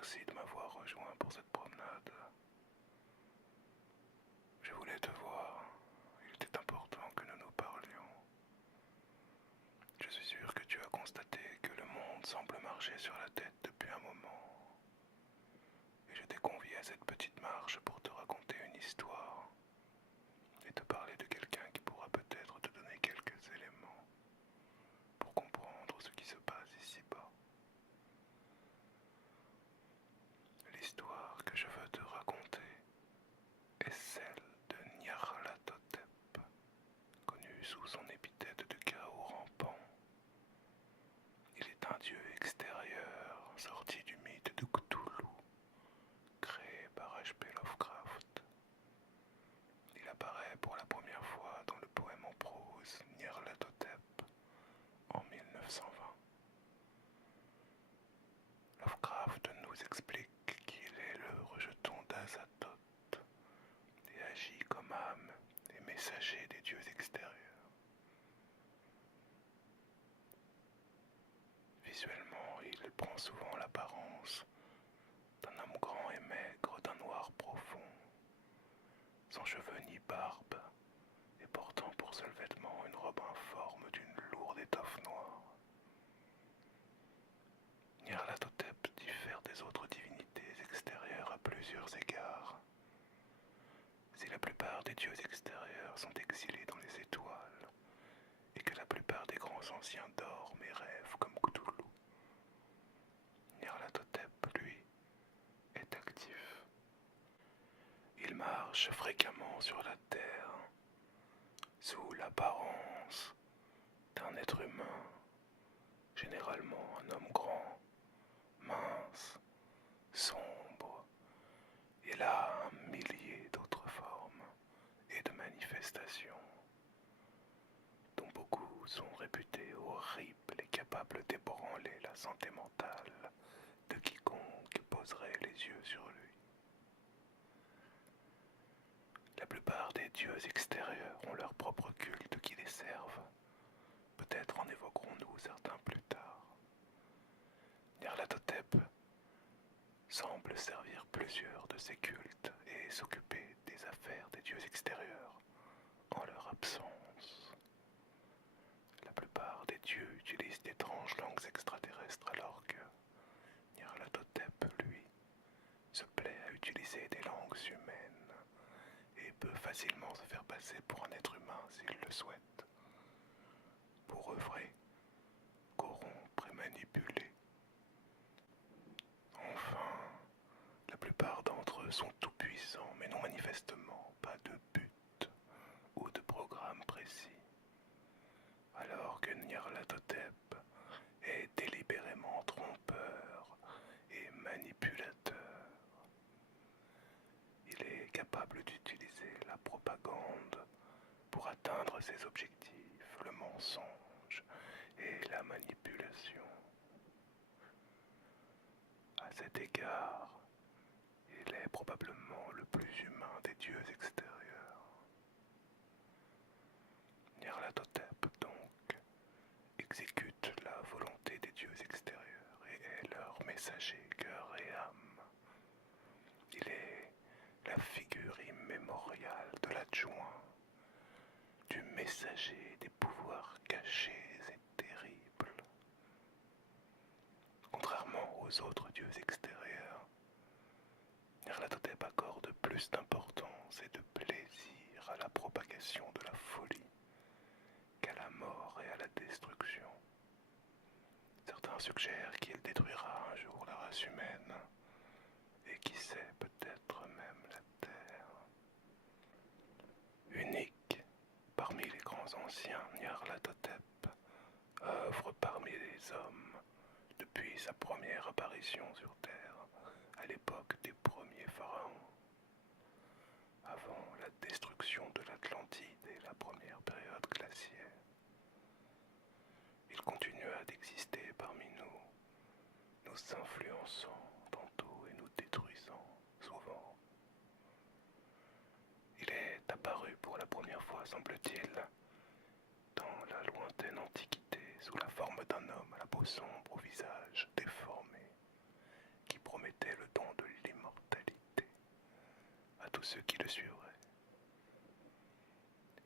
Merci de m'avoir rejoint pour cette promenade. Je voulais te voir. Il était important que nous nous parlions. Je suis sûr que tu as constaté que le monde semble marcher sur la tête depuis un moment. Et je t'ai convié à cette petite marche pour te raconter une histoire et te parler de quelqu'un qui pourra peut-être te donner quelques éléments pour comprendre ce qui se passe ici-bas. L'histoire que je veux te raconter est celle de Nyarlathotep, connu sous son épithète de chaos rampant. Il est un dieu extérieur sorti du mythe de Cthulhu, créé par H.P. Lovecraft. Il apparaît pour la première fois dans le poème en prose Nyarlathotep en 1920. Lovecraft nous explique qu'il est le rejeton d'Azathoth et agit comme âme et messager des dieux extérieurs. Visuellement, il prend souvent l'apparence d'un homme grand et maigre, d'un noir profond, sans cheveux ni barbe, et portant pour seul vêtement une robe informe d'une lourde étoffe noire. Nyarlathotep diffère des autres divinités extérieures à plusieurs égards. Si la plupart des dieux extérieurs sont exilés dans les étoiles, et que la plupart des grands anciens dorment et rêvent comme Cthulhu, Nyarlathotep, lui, est actif. Il marche fréquemment sur la terre, sous l'apparence d'un être humain, généralement un homme grand, mince, sombre. Il a un millier d'autres formes et de manifestations, dont beaucoup sont réputées horribles et capables d'ébranler la santé mentale de quiconque poserait les yeux sur lui. La plupart des dieux extérieurs ont leur propre culte qui les servent. Peut-être en évoquerons-nous certains plus tard. Nyarlathotep semble servir plusieurs de ces cultes et s'occuper des affaires des dieux extérieurs en leur absence. La plupart des dieux utilisent d'étranges langues extraterrestres alors que Nyarlathotep, lui, se plaît à utiliser des langues humaines et peut facilement se faire passer pour un être humain s'il le souhaite, pour œuvrer, corrompre et manipuler. Enfin, la plupart d'entre eux sont tout-puissants, mais n'ont manifestement pas de but ou de programme précis, alors que Nyarlathotep est délibérément trompeur et manipulateur. Il est capable d'utiliser la propagande pour atteindre ses objectifs, le mensonge et la manipulation. À cet égard, il est probablement le plus humain des dieux extérieurs. Nyarlathotep, donc, exécute la volonté des dieux extérieurs et est leur messager cœur et âme. Il est la figure immémoriale de l'adjoint, du messager des pouvoirs cachés et terribles. Contrairement aux autres dieux extérieurs, Nyarlathotep accorde plus d'importance et de plaisir à la propagation de la folie qu'à la mort et à la destruction. Certains suggèrent qu'il détruira un jour la race humaine, et qui sait, peut-être même la Terre. Unique parmi les grands anciens, Nyarlathotep œuvre parmi les hommes depuis sa première apparition sur Terre, à l'époque des premiers pharaons, avant la destruction de l'Atlantide et la première période glaciaire. Il continua d'exister parmi nous, nous influençant tantôt et nous détruisant souvent. Il est apparu pour la première fois, semble-t-il, dans la lointaine Antiquité, sous la forme d'un homme à la peau sombre, au visage déformé, qui promettait ceux qui le suivraient.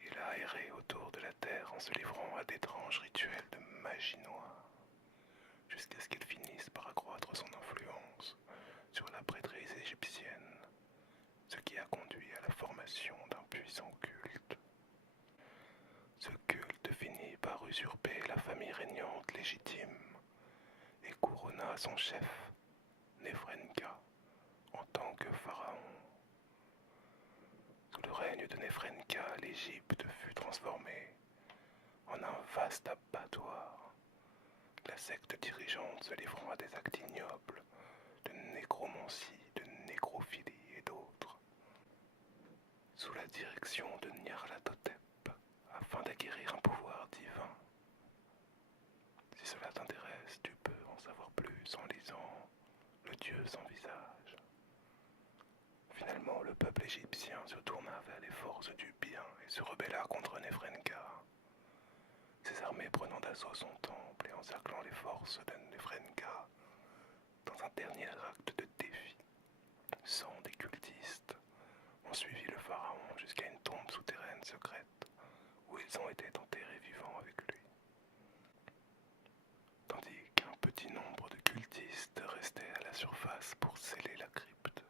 Il a erré autour de la terre en se livrant à d'étranges rituels de magie noire, jusqu'à ce qu'il finisse par accroître son influence sur la prêtrise égyptienne, ce qui a conduit à la formation d'un puissant culte. Ce culte finit par usurper la famille régnante légitime et couronna son chef, Nefrenka, en tant que pharaon. Sous le règne de Nefrenka, l'Égypte fut transformée en un vaste abattoir, la secte dirigeante se livrant à des actes ignobles de nécromancie, de nécrophilie et d'autres. Sous la direction de Nyarlathotep, afin d'acquérir un pouvoir divin. Si cela t'intéresse, tu peux en savoir plus en lisant Le Dieu sans visage. Finalement, le peuple égyptien se tourna vers les forces du bien et se rebella contre Nefrenka. Ses armées prenant d'assaut son temple et encerclant les forces de Nefrenka dans un dernier acte de défi. 100 des cultistes ont suivi le pharaon jusqu'à une tombe souterraine secrète où ils ont été enterrés vivants avec lui. Tandis qu'un petit nombre de cultistes restaient à la surface pour sceller la crypte.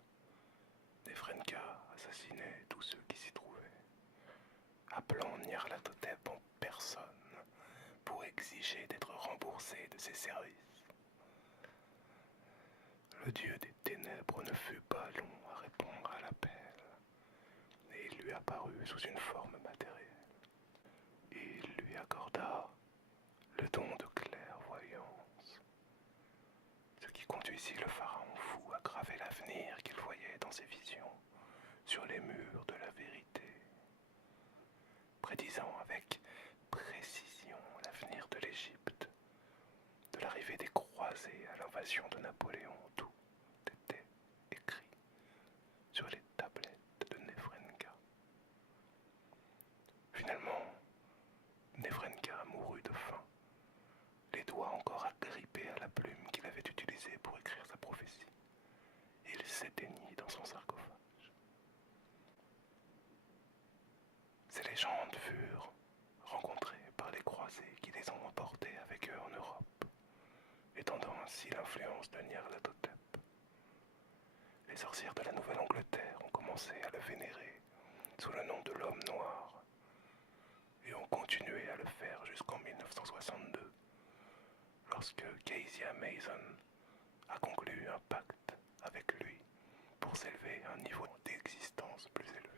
Nefrenka assassinait tous ceux qui s'y trouvaient, appelant Nyarlathotep en personne pour exiger d'être remboursé de ses services. Le dieu des ténèbres ne fut pas long à répondre à l'appel, et il lui apparut sous une forme matérielle. Il lui accorda le don de clairvoyance, ce qui conduisit le pharaon fou à graver l'avenir qu'il voyait dans ses visions sur les murs de la vérité, prédisant avec précision l'avenir de l'Égypte, de l'arrivée des croisés à l'invasion de Napoléon. Tout était écrit sur les tablettes de Nefrenka. Finalement, Nefrenka mourut de faim, les doigts encore agrippés à la plume qu'il avait utilisée pour écrire sa prophétie. Il s'éteignit dans son sarcophage. Ces légendes furent rencontrées par les croisés qui les ont emportés avec eux en Europe, étendant ainsi l'influence de Nyarlathotep. Les sorcières de la Nouvelle-Angleterre ont commencé à le vénérer sous le nom de l'homme noir et ont continué à le faire jusqu'en 1962, lorsque Kezia Mason a conclu un pacte avec lui pour s'élever à un niveau d'existence plus élevé.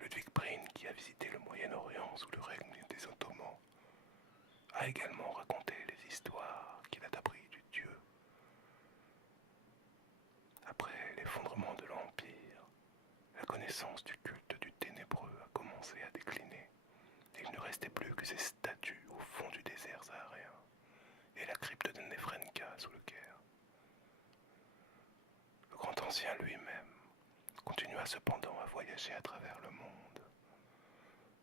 Ludwig Breen, qui a visité le Moyen-Orient sous le règne des Ottomans, a également raconté les histoires qu'il a appris du dieu. Après l'effondrement de l'Empire, la connaissance du culte du ténébreux a commencé à décliner, et il ne restait plus que ces statues au fond du désert saharien et la crypte de Nefrenka sous le Caire. Le grand ancien lui-même continua cependant à voyager à travers le monde,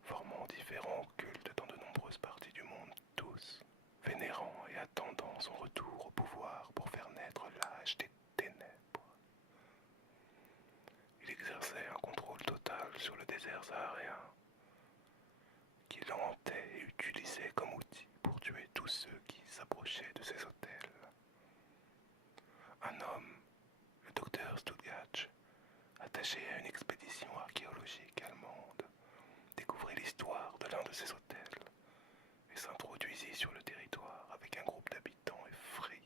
formant différents cultes dans de nombreuses parties du monde, tous vénérant et attendant son retour au pouvoir pour faire naître l'âge des ténèbres. Il exerçait un contrôle total sur le désert saharien, qu'il hantait et utilisait comme outil pour tuer tous ceux qui s'approchaient de ses autels. Un homme, le docteur Stuttgart, attaché à une expédition archéologique allemande, découvrit l'histoire de l'un de ces autels et s'introduisit sur le territoire avec un groupe d'habitants effrayés.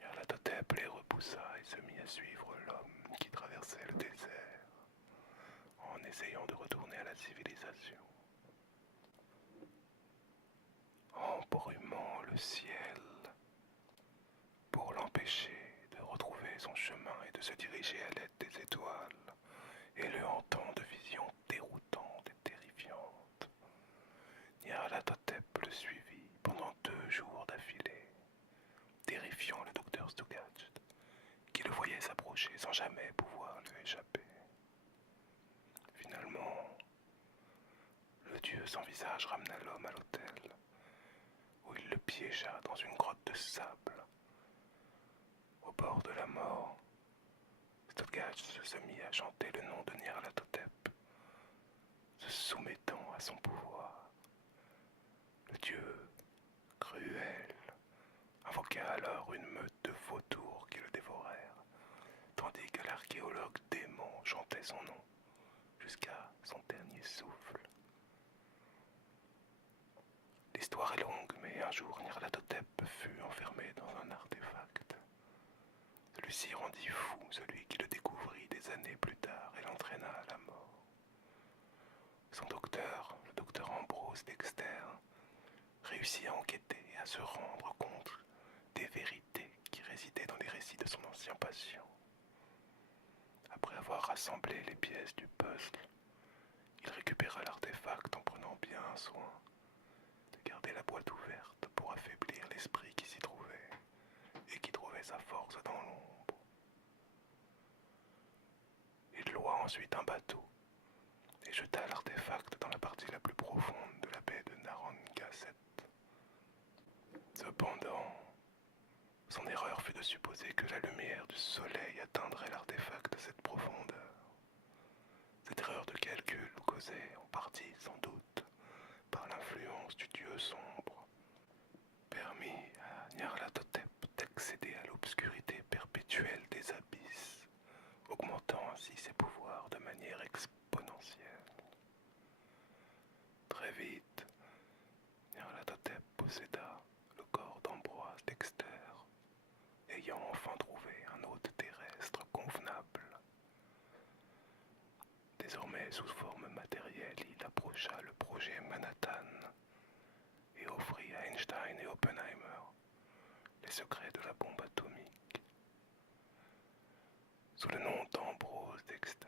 Nyarlathotep les repoussa et se mit à suivre l'homme qui traversait le désert en essayant de retourner à la civilisation. Embrumant le ciel pour l'empêcher de retrouver son chemin et de se diriger à l'aide des étoiles, et le hantant de visions déroutantes et terrifiantes, Nyarlathotep le suivit pendant 2 jours d'affilée, terrifiant le docteur Stuttgart, qui le voyait s'approcher sans jamais pouvoir lui échapper. Finalement, le dieu sans visage ramena l'homme à l'autel, où il le piégea dans une grotte de sable. Au bord de la mort, Nergash se mit à chanter le nom de Nyarlathotep, se soumettant à son pouvoir. Le dieu, cruel, invoqua alors une meute de vautours qui le dévorèrent, tandis que l'archéologue démon chantait son nom jusqu'à son dernier souffle. L'histoire est longue, mais un jour Nyarlathotep fut enfermé dans un artefact. Celui-ci rendit fou celui qui le découvrit des années plus tard et l'entraîna à la mort. Son docteur, le docteur Ambrose Dexter, réussit à enquêter et à se rendre compte des vérités qui résidaient dans les récits de son ancien patient. Après avoir rassemblé les pièces du puzzle, il récupéra l'artefact en prenant bien soin de garder la boîte ouverte pour affaiblir l'esprit qui s'y trouvait et qui trouvait sa force dans l'ombre. Il loua ensuite un bateau et jeta l'artefact dans la partie la plus profonde de la baie de Narragansett. Cependant, son erreur fut de supposer que la lumière du soleil atteindrait l'artefact à cette profondeur. Cette erreur de calcul causée en partie, sans doute, par l'influence du dieu sombre, permit à Nyarlathotep d'accéder à l'obscurité perpétuelle des abysses, augmentant ainsi ses pouvoirs de manière exponentielle. Très vite, Nyarlathotep posséda le corps d'Ambroise Dexter, ayant enfin trouvé un hôte terrestre convenable. Désormais sous forme matérielle, il approcha le projet Manhattan et offrit à Einstein et Oppenheimer les secrets de la bombe atomique. Sous le nom d'Ambrose Dexter,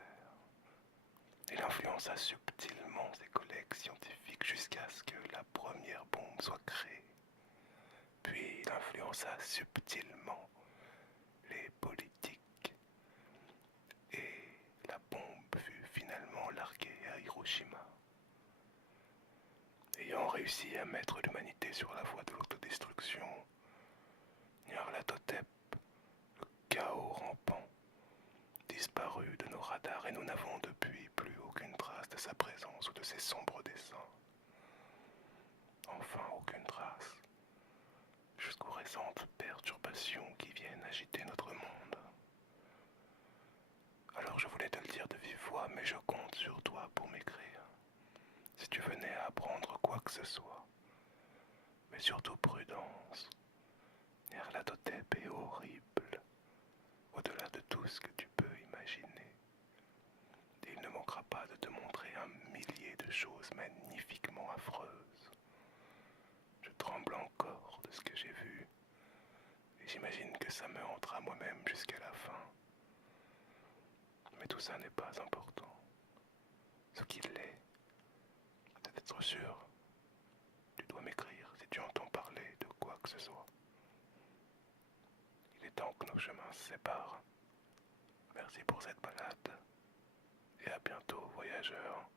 il influença subtilement ses collègues scientifiques jusqu'à ce que la première bombe soit créée. Puis il influença subtilement les politiques et la bombe fut finalement larguée à Hiroshima. Ayant réussi à mettre l'humanité sur la voie de l'autodestruction, Nyarlathotep, le chaos rampant, disparut de nos radars et nous n'avons depuis plus aucune trace de sa présence ou de ses sombres desseins. Enfin, aucune trace, jusqu'aux récentes perturbations qui viennent agiter notre monde. Alors je voulais te le dire de vive voix, mais je compte sur toi pour m'écrire. Si tu venais à apprendre quoi que ce soit, mais surtout prudence. Nyarlathotep est horrible, au-delà de tout ce que tu peux imaginer. Et il ne manquera pas de te montrer un millier de choses magnifiquement affreuses. Je tremble encore de ce que j'ai vu, et j'imagine que ça me hantera moi-même jusqu'à la fin. Mais tout ça n'est pas important. Ce qu'il est, c'est d'être sûr. Tu dois m'écrire si tu entends parler de quoi que ce soit. Il est temps que nos chemins se séparent. Merci pour cette balade. Et à bientôt, voyageurs.